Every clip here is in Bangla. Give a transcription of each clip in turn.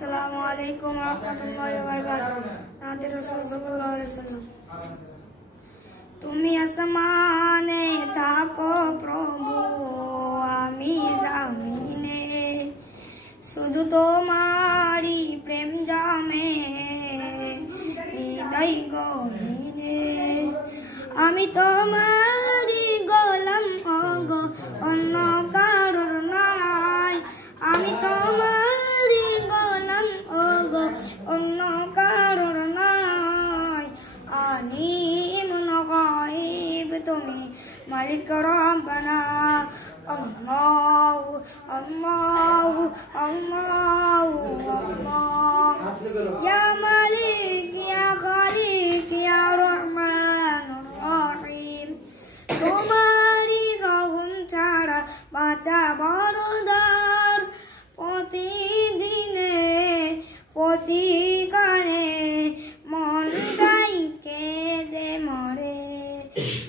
Assalamualaikum warahmatullahi wabarakatuh. नाते रसूल सल्लल्लाहु अलैहि वसल्लम। তুমি আসমানে থাকো প্রভু, আমি জামিনে, শুধু তোমারই প্রেম জামে হৃদয় গহীনে। আমি তোমারই গোলাম ওগো, অন্য কারোর নাই। আমি তোমারই গোলাম ওগো, অন্য কারোর নাই। আলিমুল গায়ব তুমি, মালিক রব্বানা। আল্লাহু আল্লাহু আল্লাহু আল্লাহ। ইয়া মালিক ইয়া খালিক ইয়া রহমানুর রহিম। তোমারই রহম ছাড়া বাঁচা বড় দার। প্রতিদিনে প্রতিকারে মনটাই কেঁদে মরে।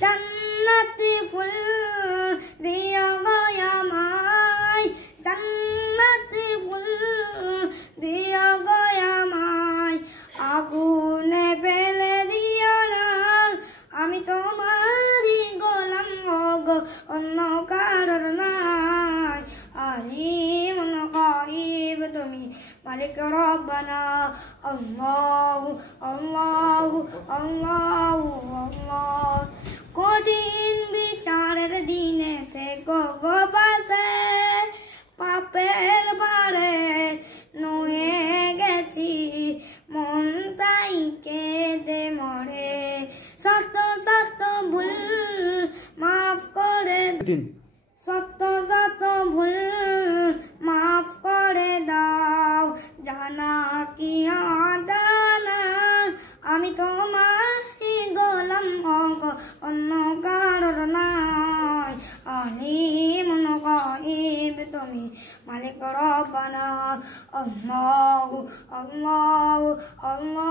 জান্নাতি ফুল দিও গো আমায়, জান্নাতি ফুল দিও গো আমায়। আগুনে ফেলে দিও না, আমি তোমারই গোলাম ওগো, অন্য কারোর নাই। আলিমুল গায়ব তুমি, মালিক রব্বানা। আল্লাহু আল্লাহু আল্লাহু আল্লাহ। কঠিন বিচারের দিনে থেকো গো পাশে, পাপের ভারে নুয়ে গেছি, মন তাই কেঁদে মরে। শত শত ভুল মাফ করে, শত শত ভুল মাফ করে দাও, জানা কি অজানা। আমি তোমারই গোলাম ওগো, অন্য কারোর নাই। আলিমুল গায়ব তুমি, মালিক রব্বানা। আল্লাহু আল্লাহু আল্লাহ।